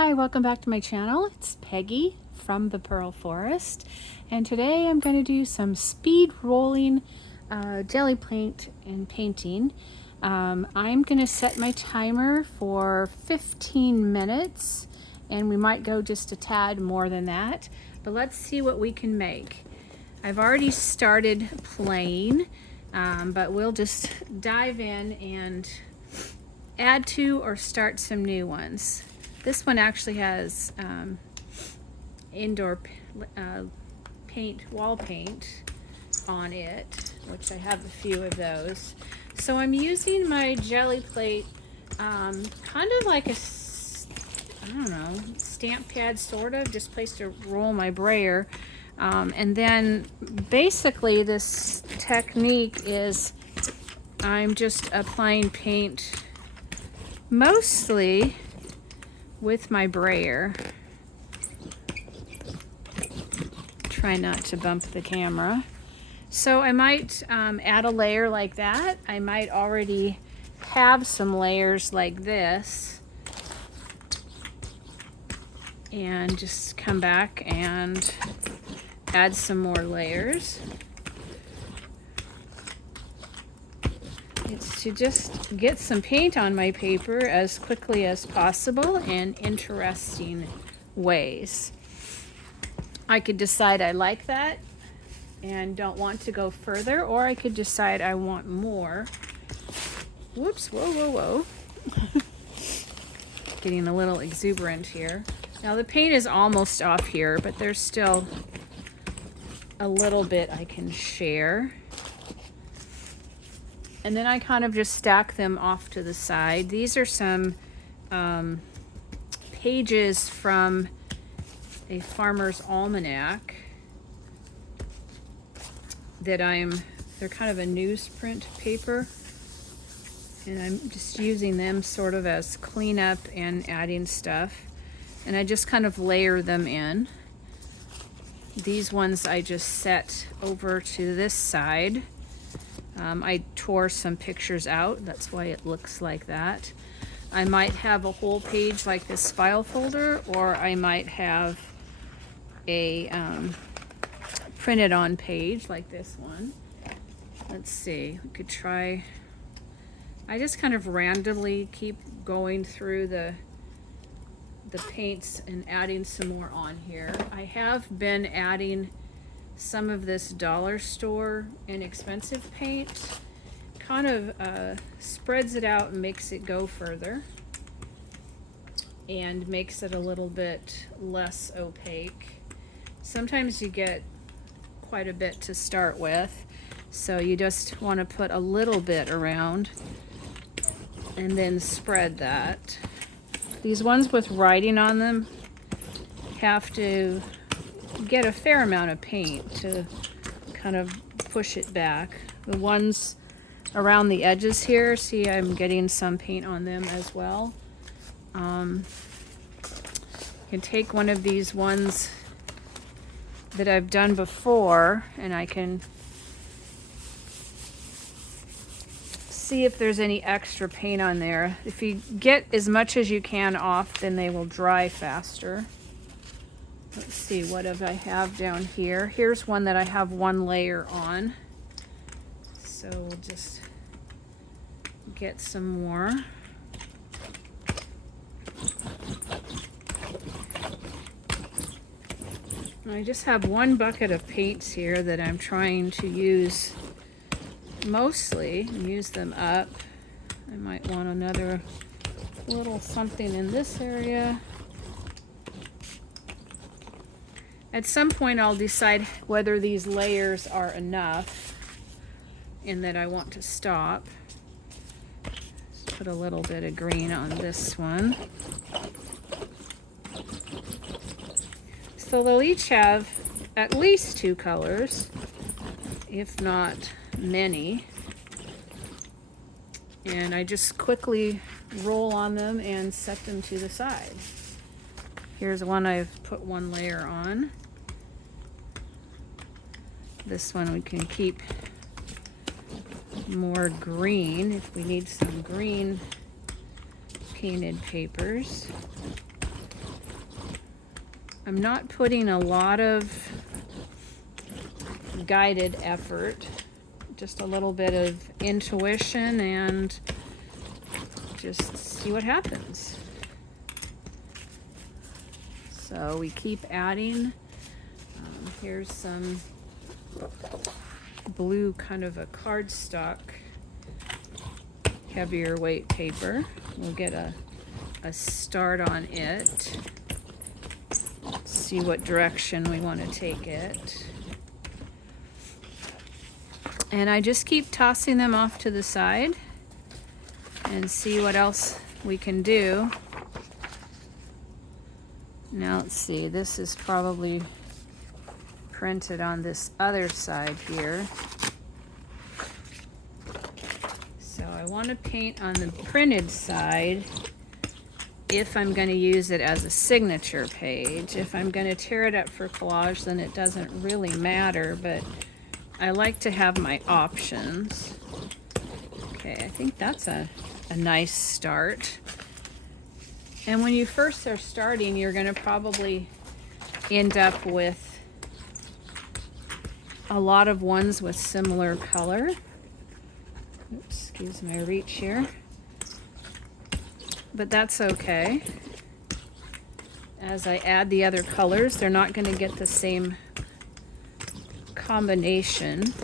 Hi, welcome back to my channel. It's Peggy from the Pearl Forest, and today I'm going to do some speed rolling jelly paint and painting. I'm going to set my timer for 15 minutes, and we might go just a tad more than that, but let's see what we can make. I've already started playing, but we'll just dive in and add to or start some new ones. This one actually has indoor paint, wall paint on it, which I have a few of those. So I'm using my jelly plate kind of like a, I don't know, stamp pad sort of, just place to roll my brayer. And then basically this technique is I'm just applying paint mostly with my brayer. Try not to bump the camera. So I might add a layer like that. I might already have some layers like this and just come back and add some more layers. It's to just get some paint on my paper as quickly as possible in interesting ways. I could decide I like that and don't want to go further, or I could decide I want more. Whoops, whoa, whoa, whoa. Getting a little exuberant here. Now the paint is almost off here, but there's still a little bit I can share. And then I kind of just stack them off to the side. These are some pages from a farmer's almanac that they're kind of a newsprint paper. And I'm just using them sort of as cleanup and adding stuff. And I just kind of layer them in. These ones I just set over to this side. I tore some pictures out, that's why it looks like that. I might have a whole page like this file folder, or I might have a printed on page like this one. Let's see, we could try. I just kind of randomly keep going through the paints and adding some more on here. I have been adding some of this dollar store inexpensive paint. Kind of spreads it out and makes it go further and makes it a little bit less opaque. Sometimes you get quite a bit to start with, so you just want to put a little bit around and then spread that. These ones with writing on them have to get a fair amount of paint to kind of push it back. The ones around the edges here, see, I'm getting some paint on them as well. You can take one of these ones that I've done before and I can see if there's any extra paint on there. If you get as much as you can off, then they will dry faster. Let's see, what do I have down here? Here's one that I have one layer on. So we'll just get some more. I just have one bucket of paints here that I'm trying to use mostly and use them up. I might want another little something in this area. At some point I'll decide whether these layers are enough and that I want to stop. Just put a little bit of green on this one. So they'll each have at least two colors, if not many. And I just quickly roll on them and set them to the side. Here's one I've put one layer on. This one we can keep more green if we need some green painted papers. I'm not putting a lot of guided effort, just a little bit of intuition and just see what happens. So we keep adding. Here's some blue kind of a cardstock, heavier weight paper. We'll get a start on it. See what direction we want to take it. And I just keep tossing them off to the side and see what else we can do. Now let's see, this is probably printed on this other side here. So I want to paint on the printed side if I'm going to use it as a signature page. If I'm going to tear it up for collage, then it doesn't really matter, but I like to have my options. Okay, I think that's a nice start. And when you first are starting, you're going to probably end up with a lot of ones with similar color. Oops, excuse my reach here. But that's okay. As I add the other colors, they're not going to get the same combination.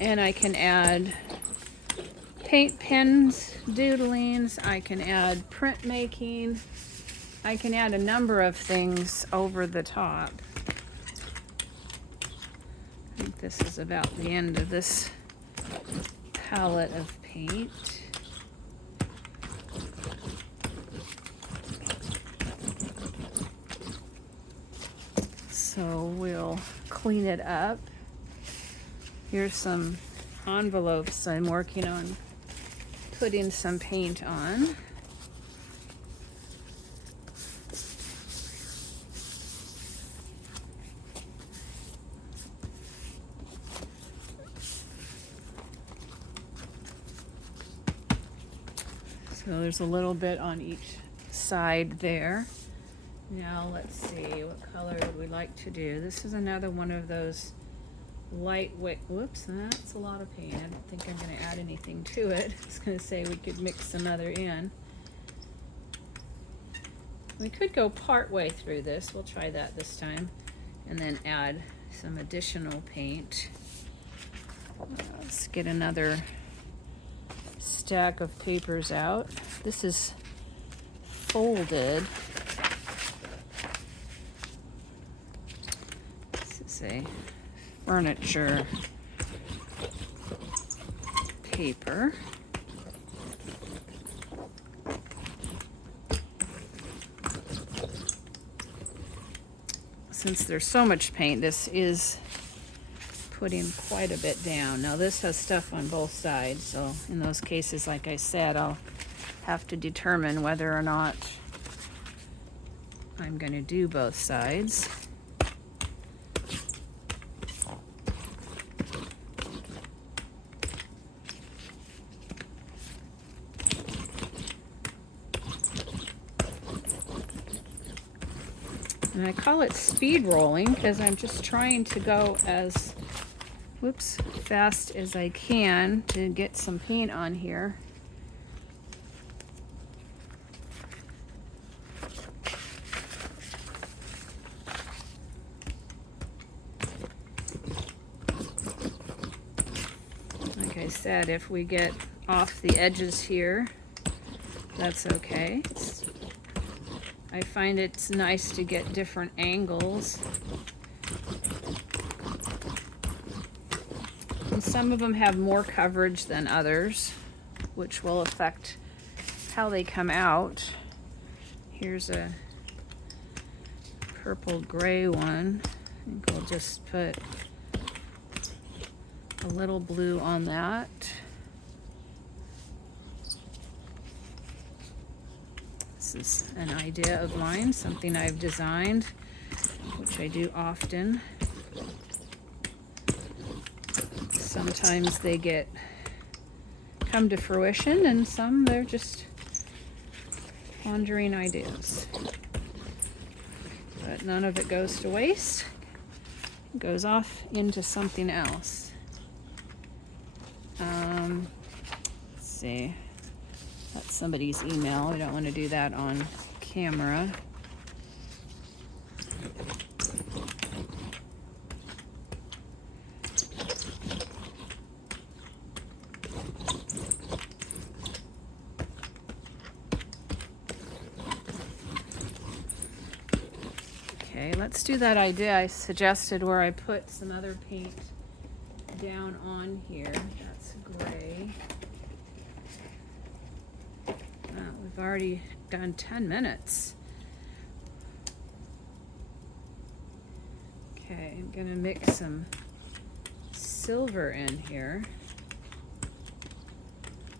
And I can add paint pens, doodlings, I can add printmaking, I can add a number of things over the top. I think this is about the end of this palette of paint. So we'll clean it up. Here's some envelopes I'm working on putting some paint on. So there's a little bit on each side there. Now let's see, what color would we like to do? This is another one of those lightweight, whoops, that's a lot of paint. I don't think I'm going to add anything to it. I was going to say we could mix some other in. We could go part way through this. We'll try that this time. And then add some additional paint. Let's get another stack of papers out. This is folded. This is a furniture paper. Since there's so much paint, this is putting quite a bit down. Now this has stuff on both sides, so in those cases, like I said, I'll have to determine whether or not I'm going to do both sides. And I call it speed rolling because I'm just trying to go as fast as I can to get some paint on here. Like I said, if we get off the edges here, that's okay. I find it's nice to get different angles. And some of them have more coverage than others, which will affect how they come out. Here's a purple gray one. I think we'll just put a little blue on that. This is an idea of mine, something I've designed, which I do often. Sometimes they come to fruition, and some they're just pondering ideas. But none of it goes to waste. It goes off into something else. Let's see. That's somebody's email. We don't want to do that on camera. Okay, let's do that idea I suggested where I put some other paint down on here. That's gray. We've already done 10 minutes. Okay, I'm gonna mix some silver in here.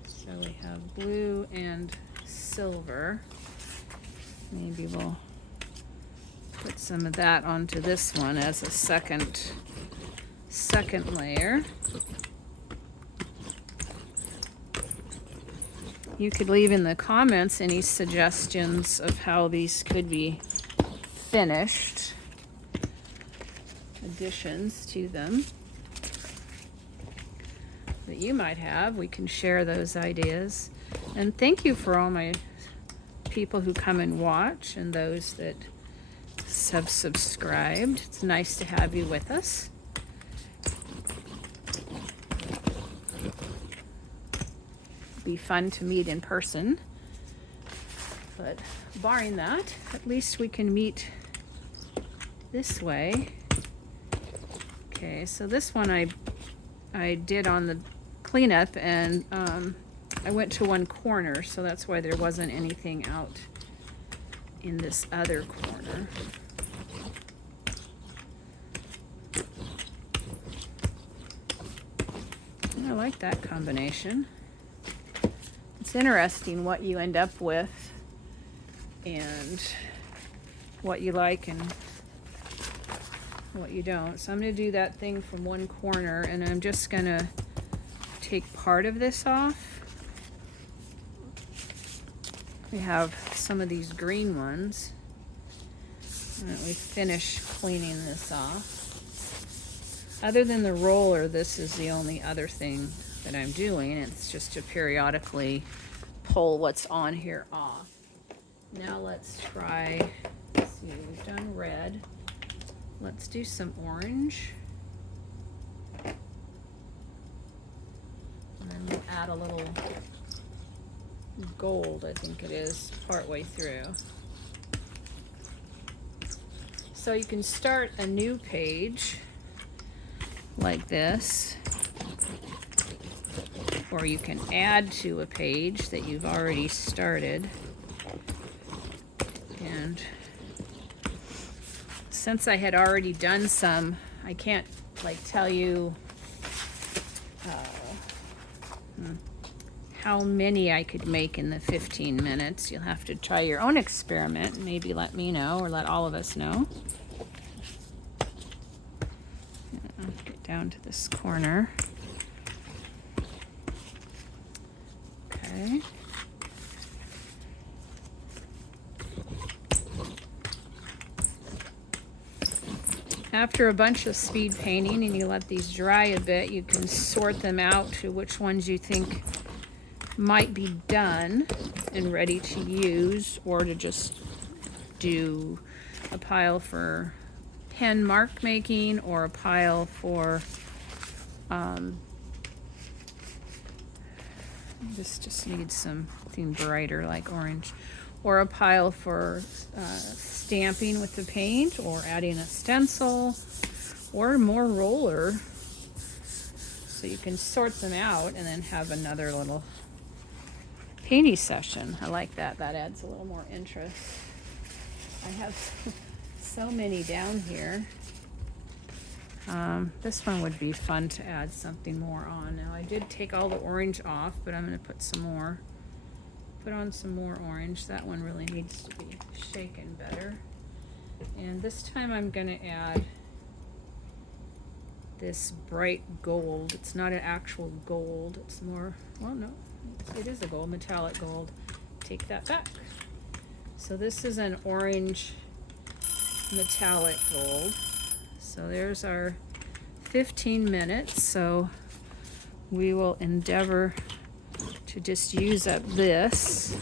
So we have blue and silver. Maybe we'll put some of that onto this one as a second layer. You could leave in the comments any suggestions of how these could be finished, additions to them that you might have. We can share those ideas. And thank you for all my people who come and watch and those that have subscribed. It's nice to have you with us. Be fun to meet in person, but barring that, at least we can meet this way. Okay, so this one I did on the cleanup, and I went to one corner, so that's why there wasn't anything out in this other corner. And I like that combination. It's interesting what you end up with and what you like and what you don't. So I'm going to do that thing from one corner, and I'm just going to take part of this off. We have some of these green ones. And we finish cleaning this off. Other than the roller, this is the only other thing that I'm doing. It's just to periodically pull what's on here off. Now let's try, let's see, we've done red. Let's do some orange. And then we'll add a little gold, I think it is, partway through. So you can start a new page like this, or you can add to a page that you've already started. And since I had already done some, I can't tell you how many I could make in the 15 minutes. You'll have to try your own experiment and maybe let me know, or let all of us know. Get down to this corner. Okay. After a bunch of speed painting and you let these dry a bit, you can sort them out to which ones you think might be done and ready to use, or to just do a pile for pen mark making, or a pile for this just needs something brighter like orange, or a pile for stamping with the paint, or adding a stencil, or more roller. So you can sort them out and then have another little painting session. I like that. That adds a little more interest. I have so many down here. This one would be fun to add something more on. Now I did take all the orange off, but I'm going to put some more. Put on some more orange. That one really needs to be shaken better. And this time I'm going to add this bright gold. It's not an actual gold. It's more, well, no, it is a gold, metallic gold. Take that back. So this is an orange metallic gold. So there's our 15 minutes. So we will endeavor to just use up this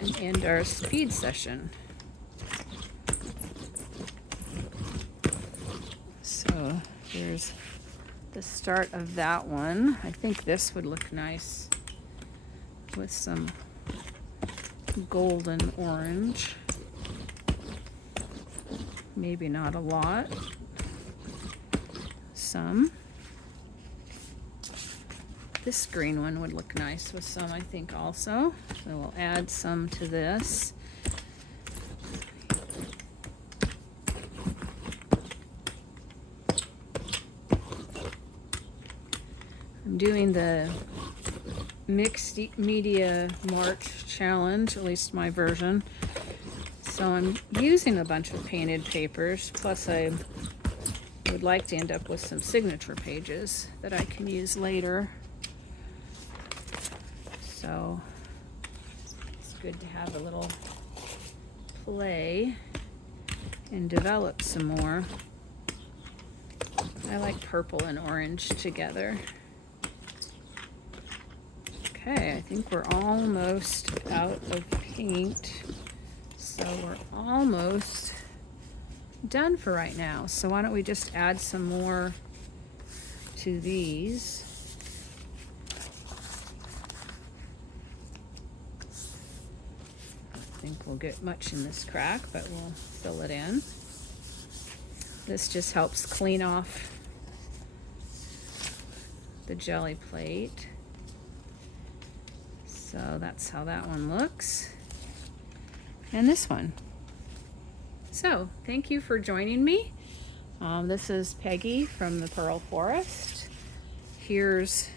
and end our speed session. So here's the start of that one. I think this would look nice with some golden orange. Maybe not a lot. Some. This green one would look nice with some, I think, also. So we'll add some to this. I'm doing the mixed media March challenge, at least my version. So I'm using a bunch of painted papers, plus I would like to end up with some signature pages that I can use later. So it's good to have a little play and develop some more. I like purple and orange together. Okay, I think we're almost out of paint. So we're almost done for right now. So why don't we just add some more to these. I don't think we'll get much in this crack, but we'll fill it in. This just helps clean off the jelly plate. So that's how that one looks. And this one. So thank you for joining me. This is Peggy from the Pearl Forest. Here's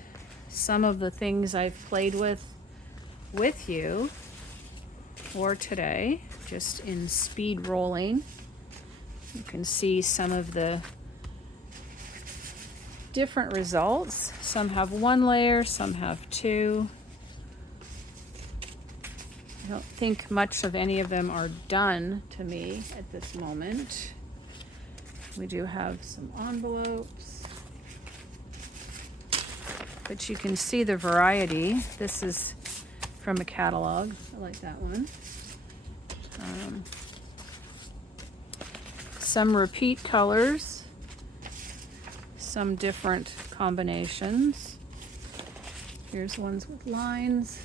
some of the things I've played with you for today, just in speed rolling. You can see some of the different results. Some have one layer, some have two. I don't think much of any of them are done to me at this moment. We do have some envelopes, but you can see the variety. This is from a catalog. I like that one. Some repeat colors, some different combinations. Here's ones with lines.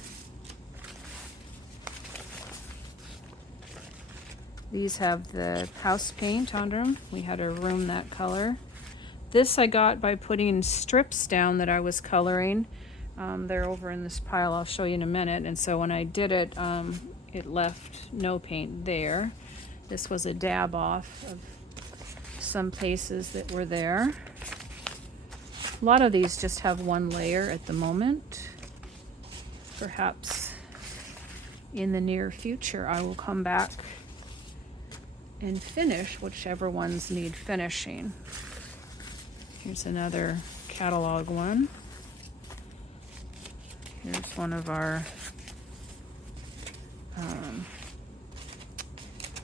These have the house paint on them. We had a room that color. This I got by putting strips down that I was coloring. They're over in this pile. I'll show you in a minute. And so when I did it, it left no paint there. This was a dab off of some places that were there. A lot of these just have one layer at the moment. Perhaps in the near future I will come back and finish whichever ones need finishing. Here's another catalog one. Here's one of our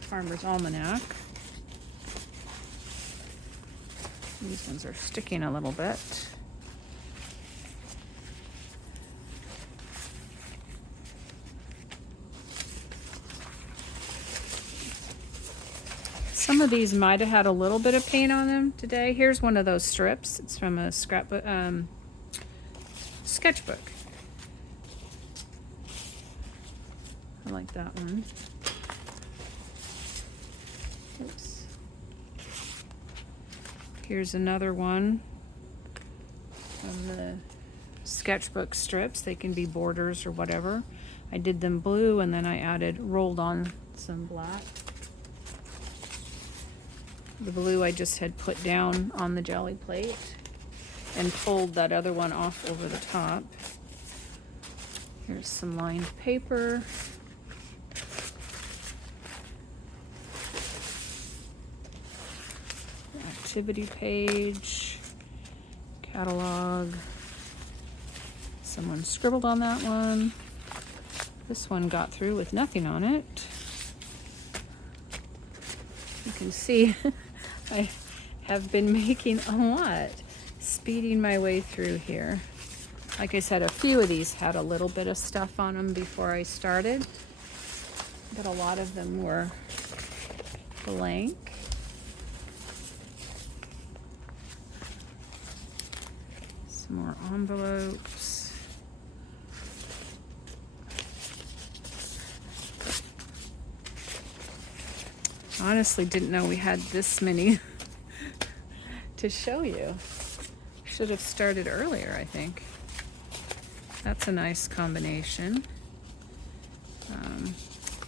Farmer's Almanac. These ones are sticking a little bit. Some of these might have had a little bit of paint on them today. Here's one of those strips. It's from a scrapbook, sketchbook. I like that one. Oops. Here's another one from the sketchbook strips. They can be borders or whatever. I did them blue and then I rolled on some black. The blue I just had put down on the jelly plate and pulled that other one off over the top. Here's some lined paper. Activity page, catalog. Someone scribbled on that one. This one got through with nothing on it. You can see I have been making a lot, speeding my way through here. Like I said, a few of these had a little bit of stuff on them before I started, but a lot of them were blank. Some more envelopes. Honestly, didn't know we had this many to show you. Should have started earlier, I think. That's a nice combination.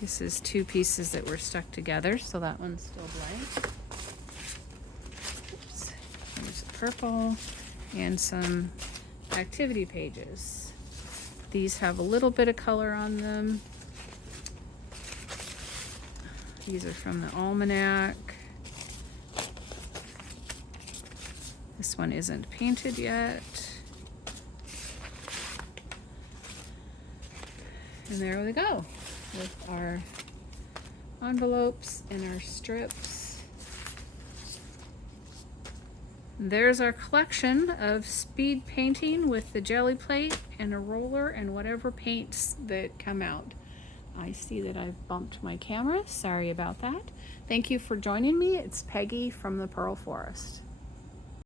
This is two pieces that were stuck together, so that one's still blank. Oops. There's the purple and some activity pages. These have a little bit of color on them. These are from the almanac. This one isn't painted yet. And there we go with our envelopes and our strips. There's our collection of speed painting with the Gelli plate and a roller and whatever paints that come out. I see that I've bumped my camera. Sorry about that. Thank you for joining me. It's Peggy from the Pearl Forest.